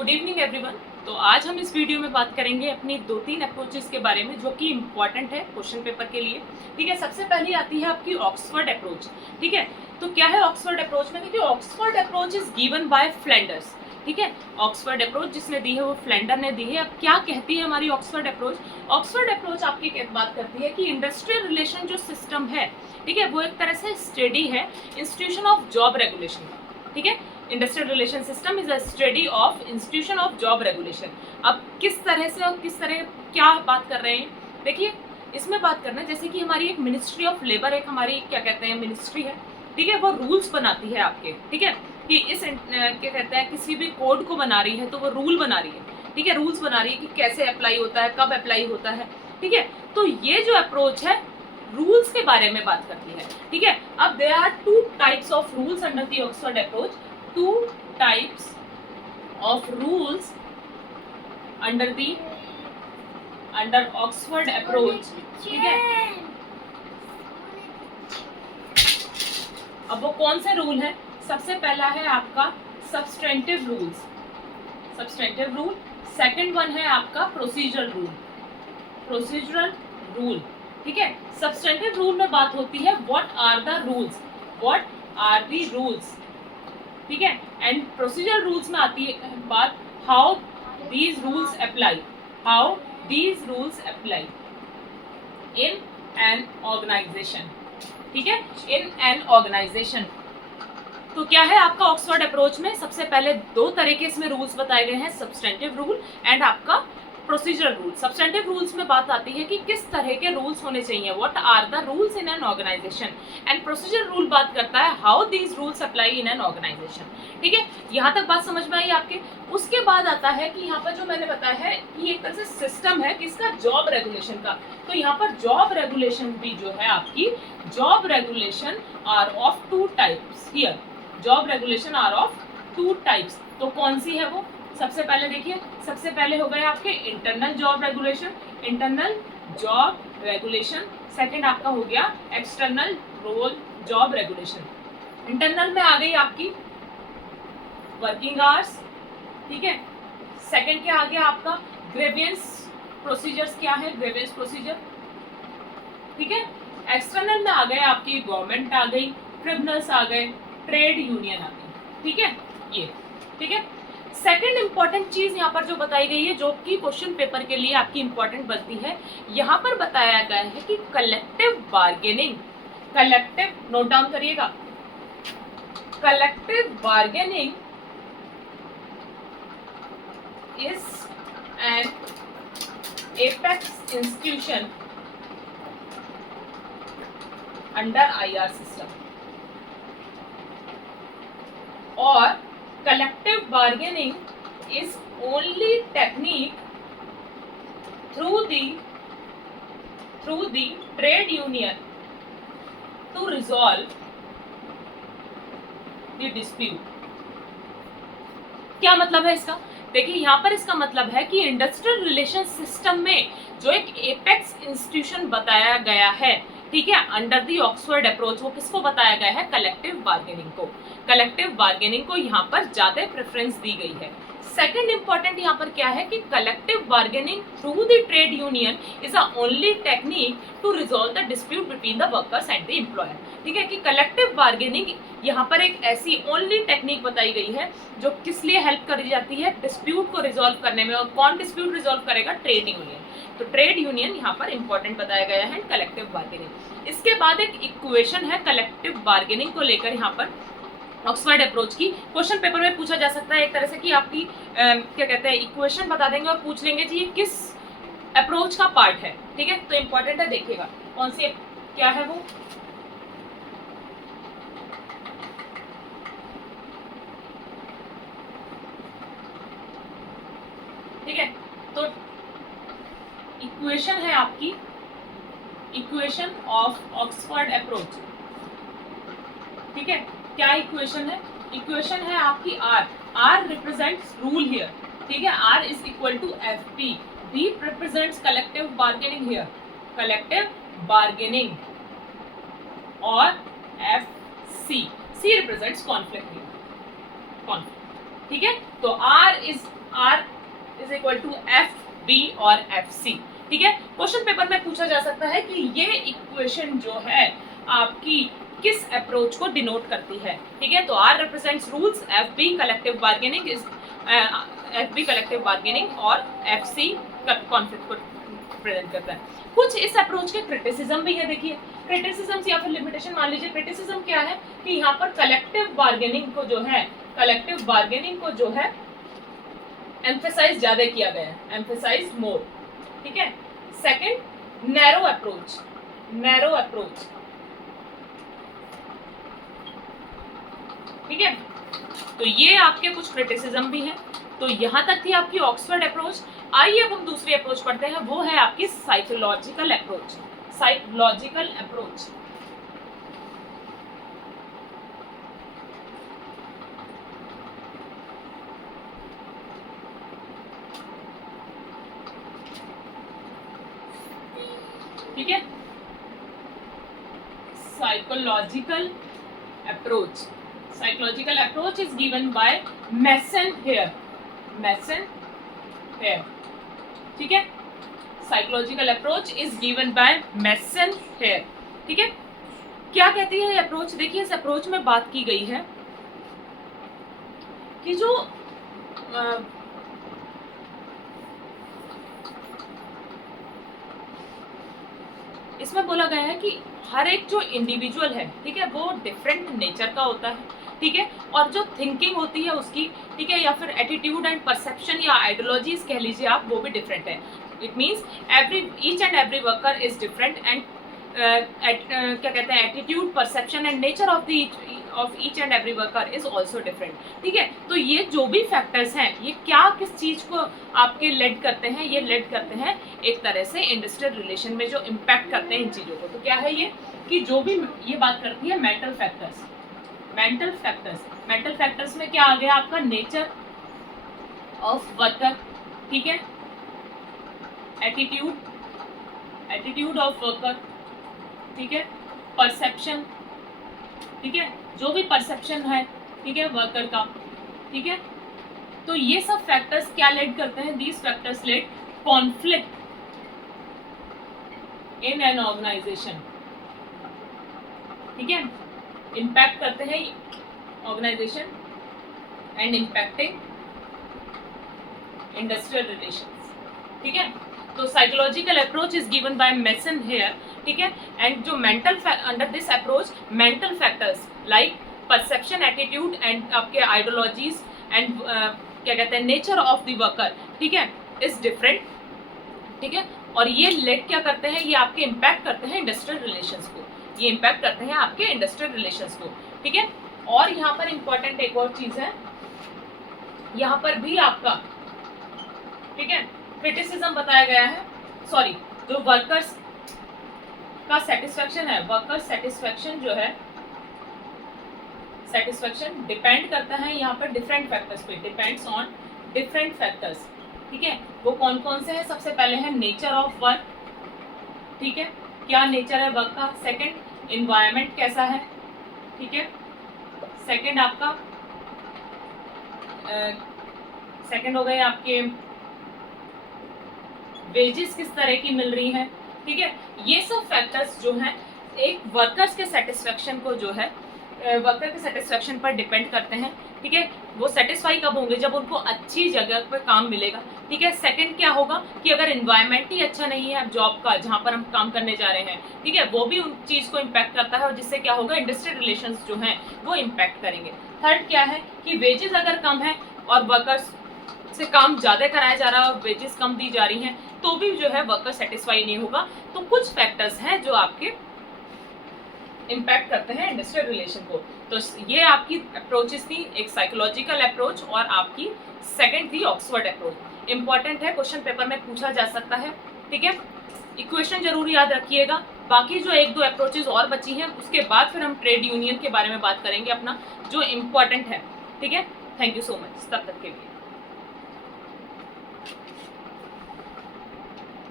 Good evening everyone. तो आज हम इस वीडियो में बात करेंगे अपनी 2-3 अप्रोचेस के बारे में जो कि इम्पॉर्टेंट है क्वेश्चन पेपर के लिए। ठीक है, सबसे पहले आती है आपकी ऑक्सफोर्ड अप्रोच। ठीक है, तो क्या है ऑक्सफोर्ड अप्रोच में? देखिए, Oxford approach is given bye Flanders. ठीक है, ऑक्सफोर्ड अप्रोच जिसने दी है वो फ्लैंडर ने दी है। अब क्या कहती है हमारी ऑक्सफोर्ड अप्रोच? ऑक्सफोर्ड अप्रोच आपकी बात करती है कि इंडस्ट्रियल रिलेशन जो सिस्टम है, ठीक है, वो एक तरह से स्टडी है इंस्टीट्यूशन ऑफ जॉब रेगुलेशन का। ठीक है, industrial relation system is a study of institution of job regulation. अब किस तरह से और किस तरह क्या बात कर रहे हैं? देखिए, इसमें बात करना है जैसे कि हमारी एक मिनिस्ट्री ऑफ लेबर, एक हमारी क्या कहते हैं मिनिस्ट्री है। ठीक है, वो रूल्स बनाती है आपके। ठीक है, कि इस क्या कहते हैं किसी भी कोड को बना रही है तो वो रूल बना रही है। ठीक है, रूल्स बना रही है कि कैसे अप्लाई होता है, कब अप्लाई होता है। ठीक है, तो ये जो अप्रोच है रूल्स के बारे में बात करती है। ठीक है, अब there are 2 types of rules under the Oxford approach. 2 types of rules under Oxford approach। ठीक है, अब वो कौन से रूल है? सबसे पहला है आपका substantive rules, substantive rule. Second one है आपका प्रोसीजरल रूल, प्रोसीजरल रूल। ठीक है, सब्सटेंटिव रूल में बात होती है what are the rules, what are the rules. ठीक है, एंड प्रोसीजर रूल्स में आती है बात how these rules apply, how these rules apply in an organisation. ठीक है, इन एन ऑर्गेनाइजेशन। तो क्या है आपका ऑक्सफोर्ड अप्रोच में? सबसे पहले 2 तरीके इसमें रूल्स बताए गए हैं, सब्सटेंटिव रूल एंड आपका प्रोसीजरल रूल। सब्सटेंटिव रूल्स में बात आती है कि किस तरह के रूल्स होने चाहिए, what are the rules in an organisation. And procedural rule बात करता है how these rules apply in an organisation. ठीक है, यहाँ तक बात समझ में आई आपके? उसके बाद आता है कि यहाँ पर जो मैंने बताया है कि एक तरह से सिस्टम है किसका, जॉब रेगुलेशन का। तो यहाँ पर जॉब रेगुलेशन भी जो है आपकी, job regulation are of 2 types here. Job regulation are of 2 types. तो कौन सी है वो? सबसे पहले देखिए, सबसे पहले हो गए आपके internal job regulation, internal job regulation. Second आपका हो गया external role job regulation. Internal में आ गई आपकी वर्किंग आवर्स। ठीक है, सेकंड क्या आ गया आपका ग्रीवियंस प्रोसीजर्स। क्या है ग्रीवियंस प्रोसीजर? ठीक है, एक्सटर्नल में आ गए आपकी गवर्नमेंट आ गई, ट्रिब्यूनल्स आ गए, ट्रेड यूनियन आ गई। ठीक है, ये ठीक है। सेकेंड इंपॉर्टेंट चीज यहाँ पर जो बताई गई है, जो कि क्वेश्चन पेपर के लिए आपकी इंपॉर्टेंट बनती है, यहाँ पर बताया गया है कि collective bargaining, collective, note down करिएगा, collective bargaining is an apex institution under IR system. और collective bargaining is only technique through the trade union to resolve the dispute। क्या मतलब है इसका? देखिए, यहाँ पर इसका मतलब है कि इंडस्ट्रियल रिलेशन सिस्टम में जो एक एपेक्स इंस्टीट्यूशन बताया गया है, ठीक है, अंडर दी ऑक्सफोर्ड अप्रोच, वो किसको बताया गया है? कलेक्टिव बार्गेनिंग को। कलेक्टिव बार्गेनिंग को यहाँ पर ज्यादा प्रेफरेंस दी गई है। सेकंड इंपॉर्टेंट यहाँ पर क्या है कि collective bargaining through the trade union is a only technique to resolve the dispute between the workers and the employer. ठीक है, कि कलेक्टिव बार्गेनिंग यहाँ पर एक ऐसी ओनली टेक्निक बताई गई है जो किस लिए हेल्प करी जाती है? डिस्प्यूट को रिजॉल्व करने में। और कौन डिस्प्यूट रिजॉल्व करेगा? Trade union. तो ट्रेड यूनियन यहाँ पर इंपॉर्टेंट बताया गया है कलेक्टिव बार्गेनिंग। इसके बाद एक इक्वेशन है कलेक्टिव बार्गेनिंग को लेकर यहाँ पर ऑक्सफोर्ड अप्रोच की। क्वेश्चन पेपर में पूछा जा सकता है एक तरह से कि आपकी क्या कहते हैं इक्वेशन बता देंगे और पूछ लेंगे जी ये किस अप्रोच का पार्ट है। ठीक है, तो इंपॉर्टेंट है, देखिएगा कौन सी क्या है वो। ठीक है, तो इक्वेशन है आपकी इक्वेशन ऑफ ऑक्सफोर्ड अप्रोच। ठीक है, क्या इक्वेशन है? इक्वेशन है आपकी R। R represents rule here. ठीक है, R is equal to FP। B represents collective bargaining here, collective bargaining. और FC, C represents conflict here, conflict. ठीक है। तो R is equal to FB और FC, ठीक है। क्वेश्चन पेपर में पूछा जा सकता है कि ये इक्वेशन जो है आपकी किस अप्रोच को डिनोट करती है, ठीक है। तो R represents rules, FB collective bargaining और FC कॉन्फ्लिक्ट को प्रेजेंट करता है। कुछ इस अप्रोच के क्रिटिसिज्म भी है। देखिए क्रिटिसिज्म या फिर लिमिटेशन मान लीजिए। क्रिटिसिज्म क्या है कि यहाँ पर कलेक्टिव बार्गेनिंग को जो है एम्फेसाइज ज्यादा किया गया है, एम्फेसाइज मोर, ठीक है। सेकंड नैरो अप्रोच, ठीक है। तो ये आपके कुछ क्रिटिसिज्म भी हैं। तो यहाँ तक थी आपकी ऑक्सफोर्ड अप्रोच। आइए अब हम दूसरी अप्रोच पढ़ते हैं, वो है आपकी साइकोलॉजिकल अप्रोच। ठीक है, psychological approach is given by Mason Haire, ठीक है। Psychological approach is given by Mason Haire, ठीक है। क्या कहती है ये अप्रोच? देखिए इस अप्रोच में बात की गई है कि जो इसमें बोला गया है कि हर एक जो इंडिविजुअल है, ठीक है, वो डिफरेंट नेचर का होता है, ठीक है। और जो थिंकिंग होती है उसकी, ठीक है, या फिर एटीट्यूड एंड परसेप्शन या आइडियोलॉजीज कह लीजिए आप, वो भी डिफरेंट है। It means each and every worker is different and क्या कहते हैं, attitude, perception and nature of each and every worker is also different, ठीक है। तो ये जो भी फैक्टर्स हैं, ये क्या किस चीज को आपके लेड करते हैं? ये लेड करते हैं एक तरह से इंडस्ट्रियल रिलेशन में जो इम्पैक्ट करते हैं इन चीजों को। तो क्या है ये कि जो भी ये बात करती है मेंटल फैक्टर्स में क्या आ गया आपका? नेचर ऑफ वर्कर, ठीक है, एटीट्यूड ऑफ वर्कर, ठीक है, परसेप्शन, ठीक है, जो भी परसेप्शन है, ठीक है, वर्कर का, ठीक है। तो ये सब फैक्टर्स क्या लेड करते हैं? These factors lead conflict in an organisation, ठीक है, इम्पैक्ट करते हैं organisation and impacting industrial relations, ठीक है। तो psychological approach is given by Mason Haire, ठीक है। एंड जो under this approach mental factors like perception, attitude and आपके आइडियोलॉजीज एंड क्या कहते हैं, नेचर ऑफ द वर्कर, ठीक है, इज डिफरेंट, ठीक है। और ये लेड क्या करते हैं? ये आपके इम्पैक्ट करते हैं इंडस्ट्रियल रिलेशंस को, ये इम्पैक्ट करते हैं आपके इंडस्ट्रियल रिलेशंस को, ठीक है। और यहाँ पर इंपॉर्टेंट एक और चीज है, यहाँ पर भी आपका, ठीक है, क्रिटिसिज्म बताया गया है। सॉरी, जो वर्कर्स का सेटिस्फेक्शन है, वर्कर सेटिस्फेक्शन जो है, सेटिस्फेक्शन डिपेंड करता है यहाँ पर डिफरेंट फैक्टर्स पे, डिपेंड्स ऑन डिफरेंट फैक्टर्स, ठीक है। वो कौन कौन से हैं? सबसे पहले है नेचर ऑफ वर्क, ठीक है, क्या नेचर है वर्क का। सेकंड, एनवायरनमेंट कैसा है, ठीक है। सेकंड आपका सेकंड हो गए आपके वेजेस किस तरह की मिल रही हैं, ठीक है। ये सब फैक्टर्स जो हैं एक वर्कर्स के सेटिस्फेक्शन को जो है वर्कर के सेटिस्फेक्शन पर डिपेंड करते हैं, ठीक है। वो सेटिस्फाई कब होंगे? जब उनको अच्छी जगह पर काम मिलेगा, ठीक है। सेकंड क्या होगा कि अगर एनवायरनमेंट ही अच्छा नहीं है जॉब का, जहाँ पर हम काम करने जा रहे हैं, ठीक है, वो भी उन चीज़ को इम्पैक्ट करता है और जिससे क्या होगा, इंडस्ट्रियल रिलेशंस जो हैं वो इम्पैक्ट करेंगे। थर्ड क्या है कि वेजेस अगर कम है और वर्कर्स से काम ज़्यादा कराया जा रहा है और वेजेस कम दी जा रही हैं, तो भी जो है वर्कर सेटिस्फाई नहीं होगा। तो कुछ फैक्टर्स हैं जो आपके इम्पैक्ट करते हैं इंडस्ट्रियल रिलेशन को। तो ये आपकी अप्रोचेस थी, एक साइकोलॉजिकल अप्रोच और आपकी सेकंड थी ऑक्सफोर्ड अप्रोच। इंपॉर्टेंट है, क्वेश्चन पेपर में पूछा जा सकता है, ठीक है। इक्वेशन जरूर याद रखिएगा। बाकी जो एक दो अप्रोचेस और बची हैं उसके बाद फिर हम ट्रेड यूनियन के बारे में बात करेंगे अपना, जो इम्पोर्टेंट है, ठीक है। थैंक यू सो मच तब तक के लिए।